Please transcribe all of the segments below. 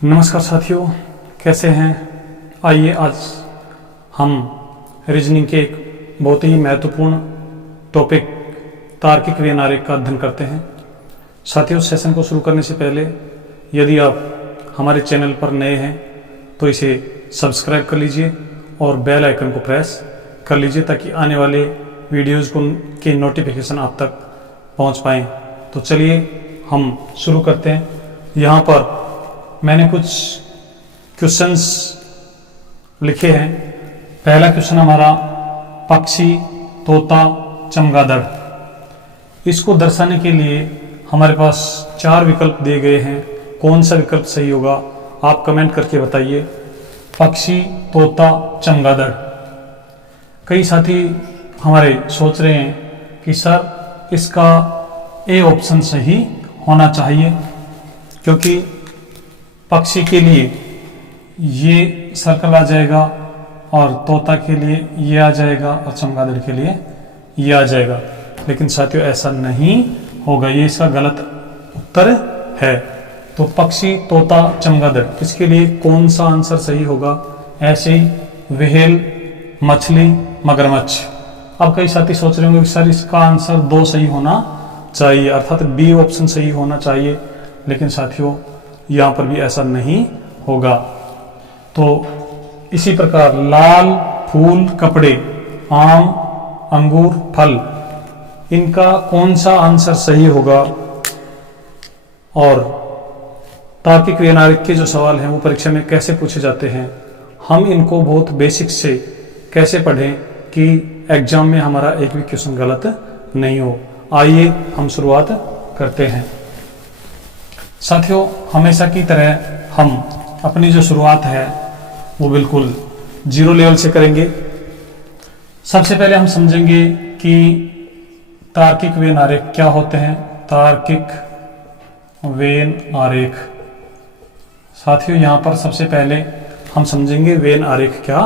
नमस्कार साथियों, कैसे हैं। आइए आज हम रीजनिंग के एक बहुत ही महत्वपूर्ण टॉपिक तार्किक व्यवहारिक का अध्ययन करते हैं। साथियों, सेशन को शुरू करने से पहले यदि आप हमारे चैनल पर नए हैं तो इसे सब्सक्राइब कर लीजिए और बेल आइकन को प्रेस कर लीजिए ताकि आने वाले वीडियोज़ के नोटिफिकेशन आप तक पहुंच पाएँ। तो चलिए हम शुरू करते हैं। यहाँ पर मैंने कुछ क्वेश्चंस लिखे हैं। पहला क्वेश्चन हमारा पक्षी, तोता, चमगादड़। इसको दर्शाने के लिए हमारे पास 4 विकल्प दिए गए हैं। कौन सा विकल्प सही होगा आप कमेंट करके बताइए। पक्षी, तोता, चमगादड़। कई साथी हमारे सोच रहे हैं कि सर इसका ए ऑप्शन सही होना चाहिए, क्योंकि पक्षी के लिए ये सर्कल आ जाएगा और तोता के लिए ये आ जाएगा और चमगादड़ के लिए ये आ जाएगा। लेकिन साथियों ऐसा नहीं होगा, ये इसका गलत उत्तर है। तो पक्षी, तोता, चमगादड़, इसके लिए कौन सा आंसर सही होगा। ऐसे ही व्हेल, मछली, मगरमच्छ। अब कई साथी सोच रहे होंगे कि सर इसका आंसर 2 सही होना चाहिए, अर्थात बी ऑप्शन सही होना चाहिए। लेकिन साथियों यहाँ पर भी ऐसा नहीं होगा। तो इसी प्रकार लाल फूल, कपड़े, आम, अंगूर, फल, इनका कौन सा आंसर सही होगा। और तार्किक व्यवहारिक के जो सवाल हैं वो परीक्षा में कैसे पूछे जाते हैं, हम इनको बहुत बेसिक से कैसे पढ़ें कि एग्जाम में हमारा एक भी क्वेश्चन गलत नहीं हो। आइए हम शुरुआत करते हैं। साथियों, हमेशा की तरह हम अपनी जो शुरुआत है वो बिल्कुल 0 लेवल से करेंगे। सबसे पहले हम समझेंगे कि तार्किक वेन आरेख क्या होते हैं। तार्किक वेन आरेख। साथियों यहाँ पर सबसे पहले हम समझेंगे वेन आरेख क्या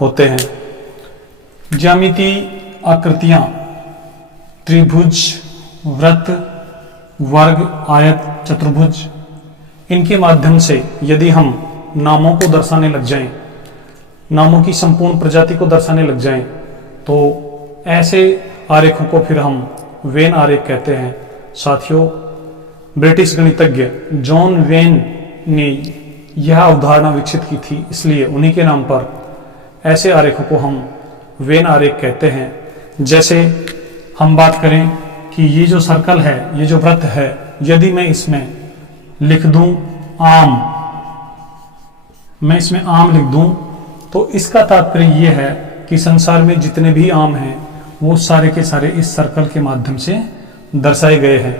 होते हैं। ज्यामिति आकृतियां, त्रिभुज, वृत्त, वर्ग, आयत, चतुर्भुज, इनके माध्यम से यदि हम नामों को दर्शाने लग जाएं, नामों की संपूर्ण प्रजाति को दर्शाने लग जाएं, तो ऐसे आरेखों को फिर हम वेन आरेख कहते हैं। साथियों, ब्रिटिश गणितज्ञ जॉन वेन ने यह अवधारणा विकसित की थी, इसलिए उन्हीं के नाम पर ऐसे आरेखों को हम वेन आरेख कहते हैं। जैसे हम बात करें कि ये जो सर्कल है, ये जो वृत्त है, यदि मैं इसमें लिख दूं आम, मैं इसमें आम लिख दूं, तो इसका तात्पर्य ये है कि संसार में जितने भी आम हैं वो सारे के सारे इस सर्कल के माध्यम से दर्शाए गए हैं।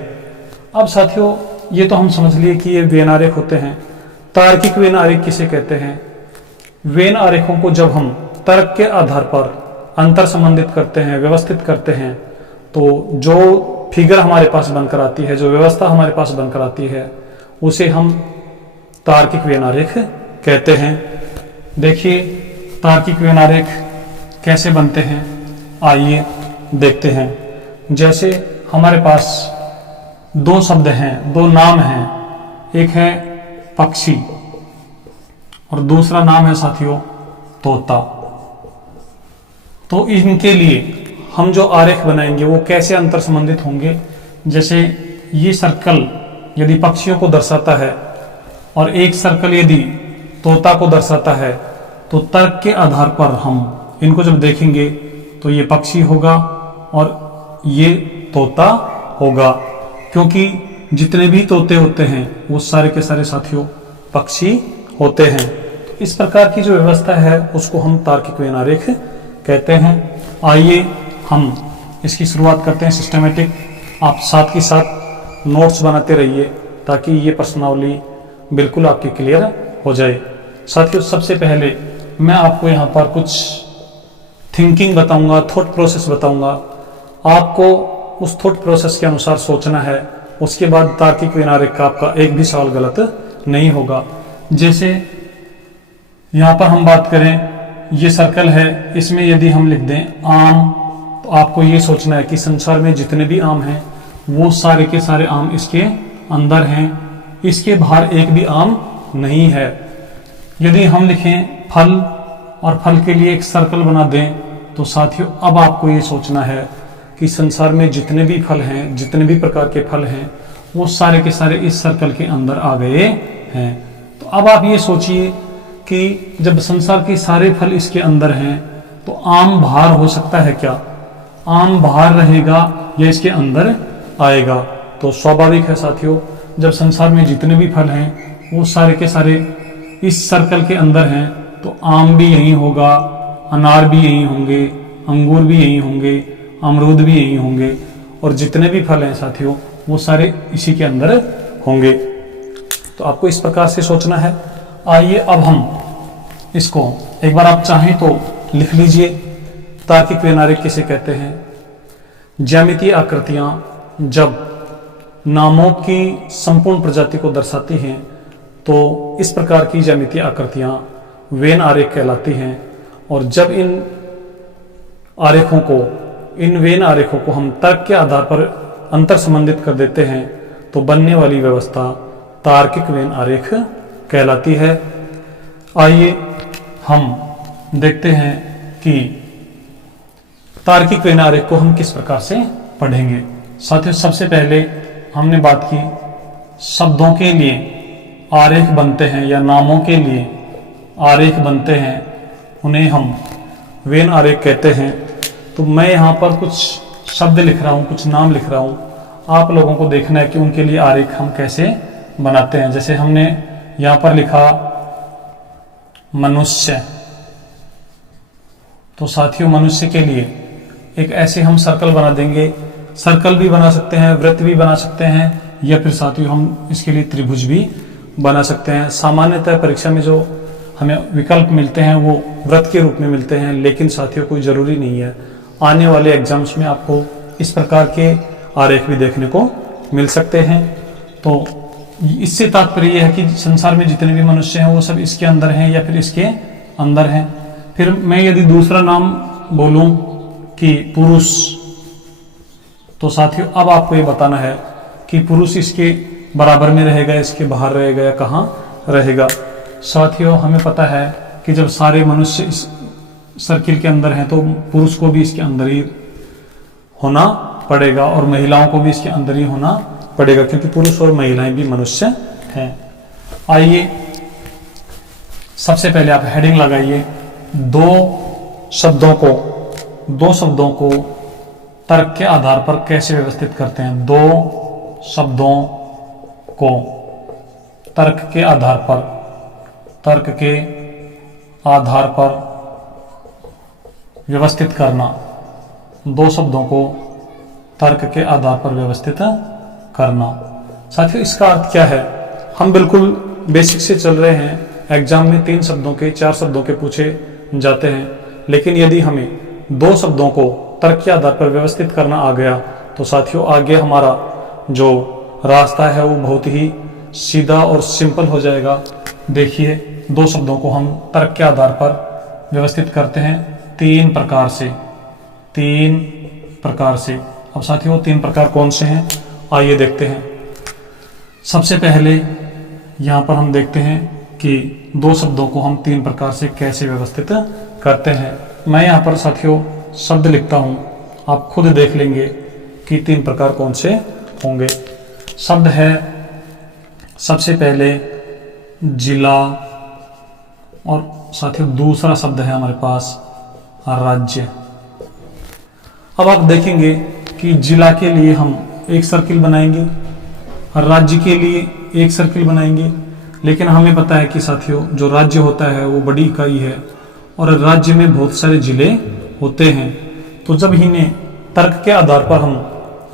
अब साथियों ये तो हम समझ लिए कि ये वेन आरेख होते हैं। तार्किक वेन आरेख किसे कहते हैं। वेन आरेखों को जब हम तर्क के आधार पर अंतर संबंधित करते हैं, व्यवस्थित करते हैं, तो जो फिगर हमारे पास बनकर आती है, जो व्यवस्था हमारे पास बनकर आती है, उसे हम तार्किक वेन आरेख कहते हैं। देखिए तार्किक वेन आरेख कैसे बनते हैं, आइए देखते हैं। जैसे हमारे पास 2 शब्द हैं, 2 नाम हैं। एक है पक्षी और दूसरा नाम है साथियों तोता। तो इनके लिए हम जो आरेख बनाएंगे वो कैसे अंतर संबंधित होंगे। जैसे ये सर्कल यदि पक्षियों को दर्शाता है और एक सर्कल यदि तोता को दर्शाता है, तो तर्क के आधार पर हम इनको जब देखेंगे तो ये पक्षी होगा और ये तोता होगा, क्योंकि जितने भी तोते होते हैं वो सारे के सारे साथियों पक्षी होते हैं। तो इस प्रकार की जो व्यवस्था है उसको हम तार्किक वेन आरेख कहते हैं। आइए हम इसकी शुरुआत करते हैं सिस्टमेटिक। आप साथ ही साथ नोट्स बनाते रहिए ताकि ये प्रश्नावली बिल्कुल आपकी क्लियर हो जाए। साथियों सबसे पहले मैं आपको यहाँ पर कुछ थिंकिंग बताऊंगा, थॉट प्रोसेस बताऊंगा। आपको उस थॉट प्रोसेस के अनुसार सोचना है, उसके बाद तार्किक वेन आरेख का आपका एक भी सवाल गलत नहीं होगा। जैसे यहाँ पर हम बात करें, ये सर्कल है, इसमें यदि हम लिख दें आम, तो आपको ये सोचना है कि संसार में जितने भी आम हैं वो सारे के सारे आम इसके अंदर हैं, इसके बाहर एक भी आम नहीं है। यदि हम लिखें फल और फल के लिए एक सर्कल बना दें तो साथियों अब आपको ये सोचना है कि संसार में जितने भी फल हैं, जितने भी प्रकार के फल हैं, वो सारे के सारे इस सर्कल के अंदर आ गए हैं। तो अब आप ये सोचिए कि जब संसार के सारे फल इसके अंदर हैं तो आम बाहर हो सकता है क्या? आम बाहर रहेगा या इसके अंदर आएगा? तो स्वाभाविक है साथियों, जब संसार में जितने भी फल हैं वो सारे के सारे इस सर्कल के अंदर हैं तो आम भी यही होगा, अनार भी यही होंगे, अंगूर भी यही होंगे, अमरूद भी यही होंगे, और जितने भी फल हैं साथियों वो सारे इसी के अंदर होंगे। तो आपको इस प्रकार से सोचना है। आइए अब हम इसको एक बार आप चाहें तो लिख लीजिए। तार्किक वैनारिक किसे कहते हैं? ज्यामितीय आकृतियां जब नामों की संपूर्ण प्रजाति को दर्शाती हैं तो इस प्रकार की ज्यामितीय आकृतियां वेन आरेख कहलाती हैं। और जब इन वेन आरेखों को हम तर्क के आधार पर अंतर संबंधित कर देते हैं तो बनने वाली व्यवस्था तार्किक वेन आरेख कहलाती है। आइए हम देखते हैं कि तार्किक वेन आरेख को हम किस प्रकार से पढ़ेंगे। साथियों, सबसे पहले हमने बात की शब्दों के लिए आरेख बनते हैं या नामों के लिए आरेख बनते हैं, उन्हें हम वेन आरेख कहते हैं। तो मैं यहाँ पर कुछ शब्द लिख रहा हूँ, कुछ नाम लिख रहा हूँ, आप लोगों को देखना है कि उनके लिए आरेख हम कैसे बनाते हैं। जैसे हमने यहाँ पर लिखा मनुष्य, तो साथियों मनुष्य के लिए एक ऐसे हम सर्कल बना देंगे। सर्कल भी बना सकते हैं, वृत्त भी बना सकते हैं, या फिर साथियों हम इसके लिए त्रिभुज भी बना सकते हैं। सामान्यतः परीक्षा में जो हमें विकल्प मिलते हैं वो वृत्त के रूप में मिलते हैं, लेकिन साथियों कोई जरूरी नहीं है। आने वाले एग्जाम्स में आपको इस प्रकार के आरेख भी देखने को मिल सकते हैं। तो इससे तात्पर्य यह है कि संसार में जितने भी मनुष्य हैं वो सब इसके अंदर हैं या फिर इसके अंदर हैं। फिर मैं यदि दूसरा नाम बोलूं कि पुरुष, तो साथियों अब आपको ये बताना है कि पुरुष इसके बराबर में रहेगा, इसके बाहर रहेगा या कहाँ रहेगा। साथियों हमें पता है कि जब सारे मनुष्य इस सर्किल के अंदर हैं तो पुरुष को भी इसके अंदर ही होना पड़ेगा और महिलाओं को भी इसके अंदर ही होना पड़ेगा, क्योंकि पुरुष और महिलाएं भी मनुष्य हैं। आइए सबसे पहले आप हेडिंग लगाइए, दो शब्दों को तर्क के आधार पर कैसे व्यवस्थित करते हैं। दो शब्दों को तर्क के आधार पर व्यवस्थित करना। दो शब्दों को तर्क के आधार पर व्यवस्थित करना। साथियों इसका अर्थ क्या है? हम बिल्कुल बेसिक से चल रहे हैं, एग्जाम में 3 शब्दों के 4 शब्दों के पूछे जाते हैं, लेकिन यदि हमें 2 शब्दों को तर्क के आधार पर व्यवस्थित करना आ गया तो साथियों आगे हमारा जो रास्ता है वो बहुत ही सीधा और सिंपल हो जाएगा। देखिए 2 शब्दों को हम तर्क के आधार पर व्यवस्थित करते हैं 3 प्रकार से। अब साथियों 3 प्रकार कौन से हैं आइए देखते हैं। सबसे पहले यहाँ पर हम देखते हैं कि 2 शब्दों को हम 3 प्रकार से कैसे व्यवस्थित करते हैं। मैं यहाँ पर साथियों शब्द लिखता हूँ, आप खुद देख लेंगे कि 3 प्रकार कौन से होंगे। शब्द है सबसे पहले जिला, और साथियों दूसरा शब्द है हमारे पास राज्य। अब आप देखेंगे कि जिला के लिए हम एक सर्किल बनाएंगे, राज्य के लिए एक सर्किल बनाएंगे, लेकिन हमें पता है कि साथियों जो राज्य होता है वो बड़ी इकाई है और राज्य में बहुत सारे जिले होते हैं। तो जब इन्हें तर्क के आधार पर हम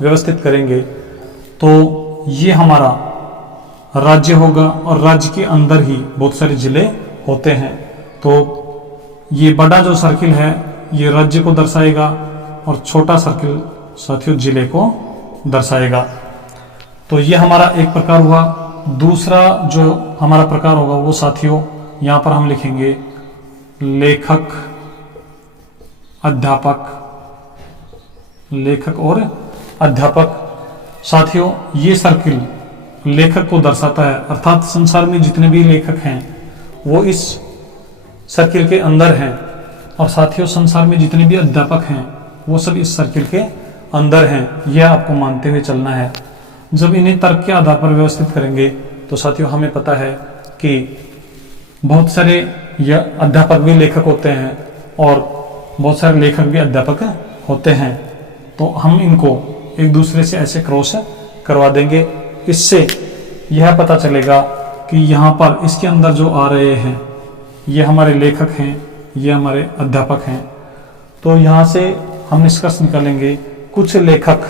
व्यवस्थित करेंगे तो ये हमारा राज्य होगा और राज्य के अंदर ही बहुत सारे जिले होते हैं। तो ये बड़ा जो सर्किल है ये राज्य को दर्शाएगा और छोटा सर्किल साथियों जिले को दर्शाएगा। तो ये हमारा एक प्रकार हुआ। दूसरा जो हमारा प्रकार होगा वो साथियों यहाँ पर हम लिखेंगे लेखक और अध्यापक। साथियों ये सर्किल लेखक को दर्शाता है, अर्थात संसार में जितने भी लेखक हैं वो इस सर्किल के अंदर हैं। और साथियों संसार में जितने भी अध्यापक हैं वो सब इस सर्किल के अंदर हैं, यह आपको मानते हुए चलना है। जब इन्हें तर्क के आधार पर व्यवस्थित करेंगे तो साथियों हमें पता है कि बहुत सारे यह अध्यापक भी लेखक होते हैं और बहुत सारे लेखक भी अध्यापक होते हैं। तो हम इनको एक दूसरे से ऐसे क्रॉस करवा देंगे, इससे यह पता चलेगा कि यहाँ पर इसके अंदर जो आ रहे हैं ये हमारे लेखक हैं, ये हमारे अध्यापक हैं। तो यहाँ से हम निष्कर्ष निकालेंगे कुछ लेखक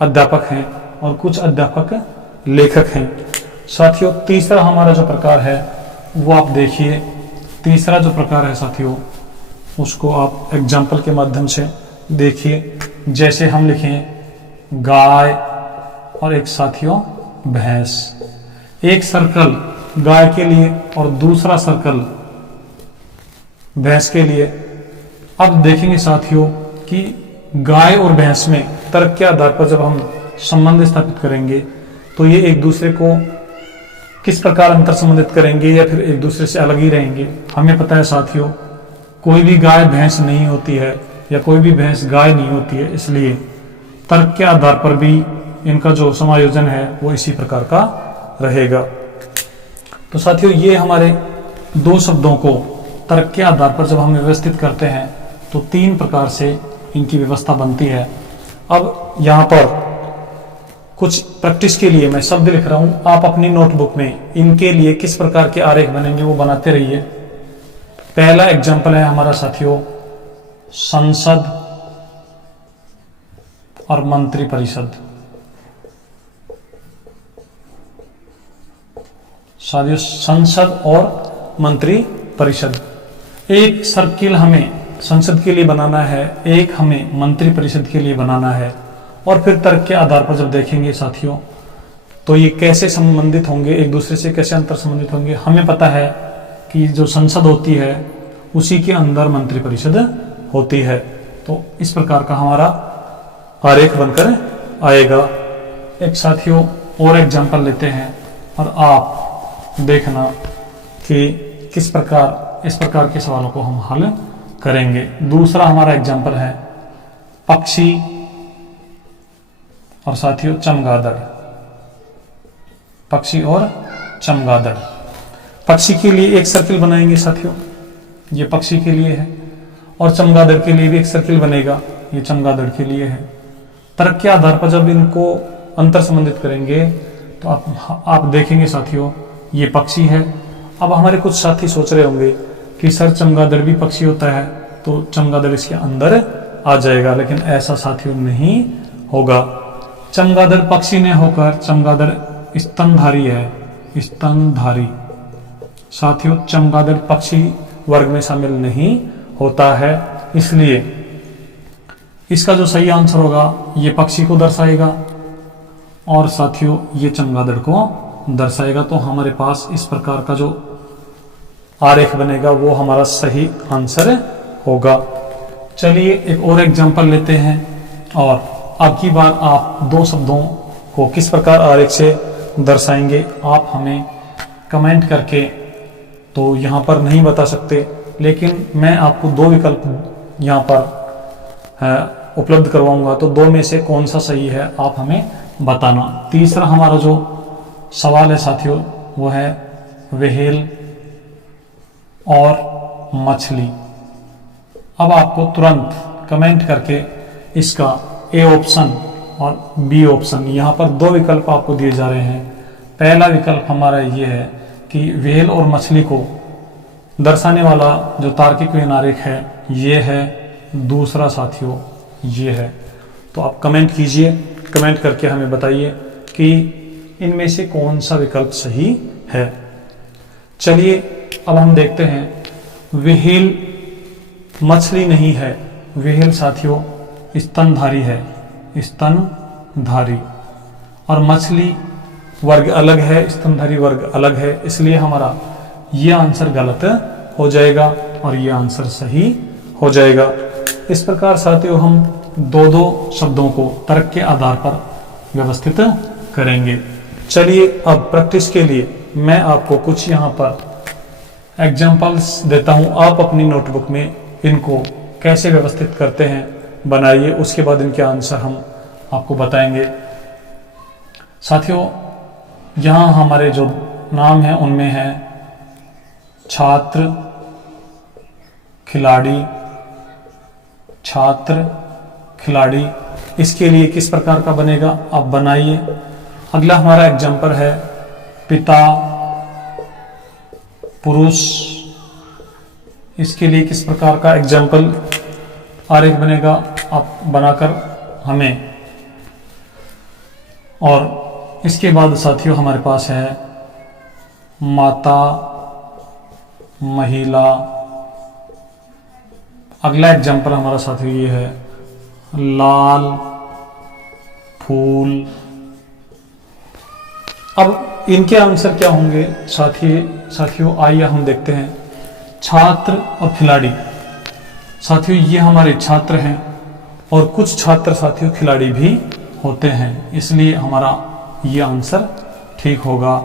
अध्यापक हैं और कुछ अध्यापक लेखक हैं। साथियों तीसरा हमारा जो प्रकार है वो आप देखिए, तीसरा जो प्रकार है साथियों उसको आप एग्जाम्पल के माध्यम से देखिए। जैसे हम लिखें गाय और एक साथियों भैंस, एक सर्कल गाय के लिए और दूसरा सर्कल भैंस के लिए। अब देखेंगे साथियों कि गाय और भैंस में तर्क के आधार पर जब हम संबंध स्थापित करेंगे तो ये एक दूसरे को किस प्रकार अंतर संबंधित करेंगे या फिर एक दूसरे से अलग ही रहेंगे। हमें पता है साथियों कोई भी गाय भैंस नहीं होती है या कोई भी भैंस गाय नहीं होती है, इसलिए तर्क के आधार पर भी इनका जो समायोजन है वो इसी प्रकार का रहेगा। तो साथियों ये हमारे दो शब्दों को तर्क के आधार पर जब हम व्यवस्थित करते हैं तो तीन प्रकार से इनकी व्यवस्था बनती है। अब यहाँ पर कुछ प्रैक्टिस के लिए मैं शब्द लिख रहा हूं, आप अपनी नोटबुक में इनके लिए किस प्रकार के आरेख बनेंगे वो बनाते रहिए। पहला एग्जाम्पल है हमारा साथियों संसद और मंत्री परिषद। साथियों संसद और मंत्री परिषद, एक सर्किल हमें संसद के लिए बनाना है, एक हमें मंत्री परिषद के लिए बनाना है। और फिर तर्क के आधार पर जब देखेंगे साथियों तो ये कैसे संबंधित होंगे, एक दूसरे से कैसे अंतर संबंधित होंगे। हमें पता है कि जो संसद होती है उसी के अंदर मंत्री परिषद होती है। तो इस प्रकार का हमारा आरेख बनकर आएगा। एक साथियों और एग्जाम्पल लेते हैं और आप देखना कि किस प्रकार इस प्रकार के सवालों को हम हल करेंगे। दूसरा हमारा एग्जाम्पल है पक्षी और साथियों चमगादड़, पक्षी और चमगादड़। पक्षी के लिए एक सर्किल बनाएंगे साथियों, ये पक्षी के लिए है, और चमगादड़ के लिए भी एक सर्किल बनेगा, ये चमगादड़ के लिए है। तर्क के आधार पर जब इनको अंतर संबंधित करेंगे तो आप देखेंगे साथियों ये पक्षी है। अब हमारे कुछ साथी सोच रहे होंगे कि सर चमगादड़ भी पक्षी होता है तो चमगादड़ इसके अंदर आ जाएगा, लेकिन ऐसा साथियों नहीं होगा। चमगादड़ पक्षी ने होकर चमगादड़ स्तनधारी है, स्तनधारी। साथियों चमगादड़ पक्षी वर्ग में शामिल नहीं होता है, इसलिए इसका जो सही आंसर होगा ये पक्षी को दर्शाएगा और साथियों ये चमगादड़ को दर्शाएगा। तो हमारे पास इस प्रकार का जो आरेख बनेगा वो हमारा सही आंसर होगा। चलिए एक और एग्जांपल लेते हैं और अब की बार आप दो शब्दों को किस प्रकार आरेख से दर्शाएंगे आप हमें कमेंट करके तो यहाँ पर नहीं बता सकते, लेकिन मैं आपको दो विकल्प यहाँ पर उपलब्ध करवाऊंगा, तो दो में से कौन सा सही है आप हमें बताना। तीसरा हमारा जो सवाल है साथियों वो है व्हेल और मछली। अब आपको तुरंत कमेंट करके इसका ए ऑप्शन और बी ऑप्शन, यहाँ पर दो विकल्प आपको दिए जा रहे हैं। पहला विकल्प हमारा ये है कि व्हेल और मछली को दर्शाने वाला जो तार्किक व्यनारेख है ये है, दूसरा साथियों ये है। तो आप कमेंट कीजिए, कमेंट करके हमें बताइए कि इनमें से कौन सा विकल्प सही है। चलिए अब हम देखते हैं, व्हेल मछली नहीं है, व्हेल साथियों स्तनधारी है, स्तनधारी, और मछली वर्ग अलग है, स्तनधारी वर्ग अलग है, इसलिए हमारा ये आंसर गलत हो जाएगा और ये आंसर सही हो जाएगा। इस प्रकार साथियों हम दो दो शब्दों को तर्क के आधार पर व्यवस्थित करेंगे। चलिए अब प्रैक्टिस के लिए मैं आपको कुछ यहाँ पर एग्जाम्पल्स देता हूँ। आप अपनी नोटबुक में इनको कैसे व्यवस्थित करते हैं बनाइए, उसके बाद इनके आंसर हम आपको बताएंगे। साथियों, यहाँ हमारे जो नाम हैं उनमें है छात्र, खिलाड़ी, छात्र, खिलाड़ी। इसके लिए किस प्रकार का बनेगा आप बनाइए। अगला हमारा एग्जाम्पल है पिता, पुरुष। इसके लिए किस प्रकार का एग्जाम्पल आरेख बनेगा आप बनाकर हमें। और इसके बाद साथियों हमारे पास है माता, महिला। अगला एग्जाम्पल हमारा साथियों ये है लाल फूल। अब इनके आंसर क्या होंगे साथियों आइए हम देखते हैं। छात्र और खिलाड़ी। साथियों ये हमारे छात्र हैं और कुछ छात्र साथियों खिलाड़ी भी होते हैं, इसलिए हमारा ये आंसर ठीक होगा।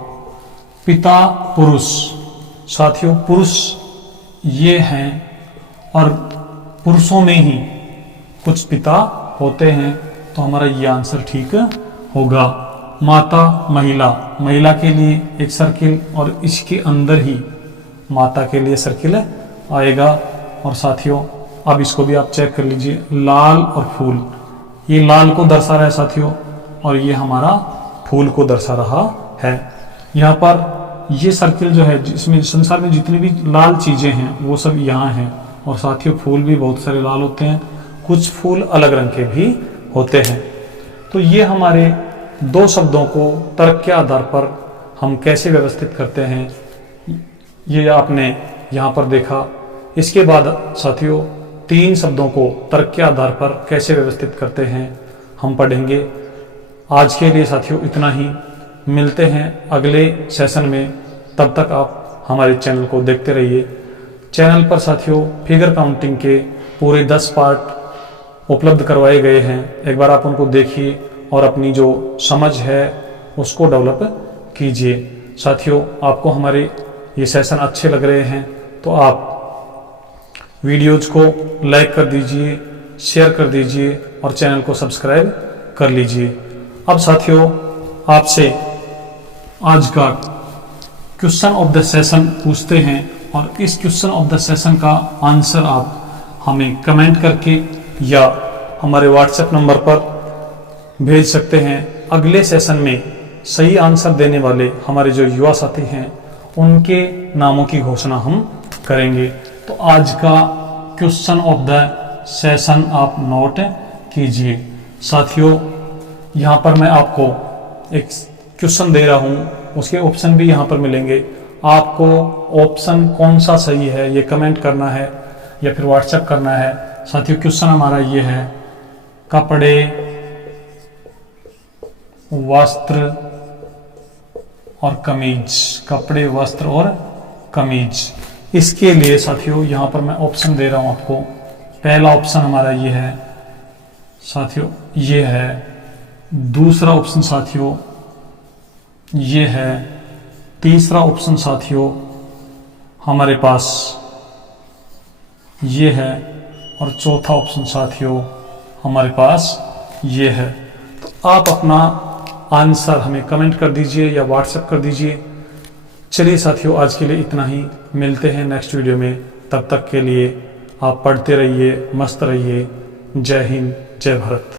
पिता, पुरुष। साथियों पुरुष ये हैं और पुरुषों में ही कुछ पिता होते हैं, तो हमारा ये आंसर ठीक होगा। माता, महिला। महिला के लिए एक सर्किल और इसके अंदर ही माता के लिए सर्किल आएगा। और साथियों अब इसको भी आप चेक कर लीजिए, लाल और फूल। ये लाल को दर्शा रहा है साथियों और ये हमारा फूल को दर्शा रहा है। यहाँ पर ये सर्किल जो है जिसमें संसार में जितनी भी लाल चीजें हैं वो सब यहाँ हैं। और साथियों फूल भी बहुत सारे लाल होते हैं, कुछ फूल अलग रंग के भी होते हैं। तो ये हमारे दो शब्दों को तर्क के आधार पर हम कैसे व्यवस्थित करते हैं ये आपने यहाँ पर देखा। इसके बाद साथियों तीन शब्दों को तर्क के आधार पर कैसे व्यवस्थित करते हैं हम पढ़ेंगे। आज के लिए साथियों इतना ही, मिलते हैं अगले सेशन में। तब तक आप हमारे चैनल को देखते रहिए। चैनल पर साथियों फिगर काउंटिंग के पूरे 10 पार्ट उपलब्ध करवाए गए हैं। एक बार आप उनको देखिए और अपनी जो समझ है उसको डेवलप कीजिए। साथियों आपको हमारे ये सेशन अच्छे लग रहे हैं तो आप वीडियोज को लाइक कर दीजिए, शेयर कर दीजिए और चैनल को सब्सक्राइब कर लीजिए। अब साथियों आपसे आज का क्वेश्चन ऑफ द सेशन पूछते हैं और इस क्वेश्चन ऑफ द सेशन का आंसर आप हमें कमेंट करके या हमारे व्हाट्सएप नंबर पर भेज सकते हैं। अगले सेशन में सही आंसर देने वाले हमारे जो युवा साथी हैं उनके नामों की घोषणा हम करेंगे। तो आज का क्वेश्चन ऑफ द सेशन आप नोट कीजिए। साथियों यहाँ पर मैं आपको एक क्वेश्चन दे रहा हूँ, उसके ऑप्शन भी यहाँ पर मिलेंगे। आपको ऑप्शन कौन सा सही है ये कमेंट करना है या फिर व्हाट्सएप करना है। साथियों क्वेश्चन हमारा ये है कपड़े, वस्त्र और कमीज। कपड़े, वस्त्र और कमीज। इसके लिए साथियों यहाँ पर मैं ऑप्शन दे रहा हूँ आपको। पहला ऑप्शन हमारा ये है साथियों, ये है। दूसरा ऑप्शन साथियों ये है। तीसरा ऑप्शन साथियों हमारे पास ये है और चौथा ऑप्शन साथियों हमारे पास ये है। तो आप अपना आंसर हमें कमेंट कर दीजिए या व्हाट्सएप कर दीजिए। चलिए साथियों आज के लिए इतना ही, मिलते हैं नेक्स्ट वीडियो में। तब तक के लिए आप पढ़ते रहिए, मस्त रहिए। जय हिंद, जय भारत।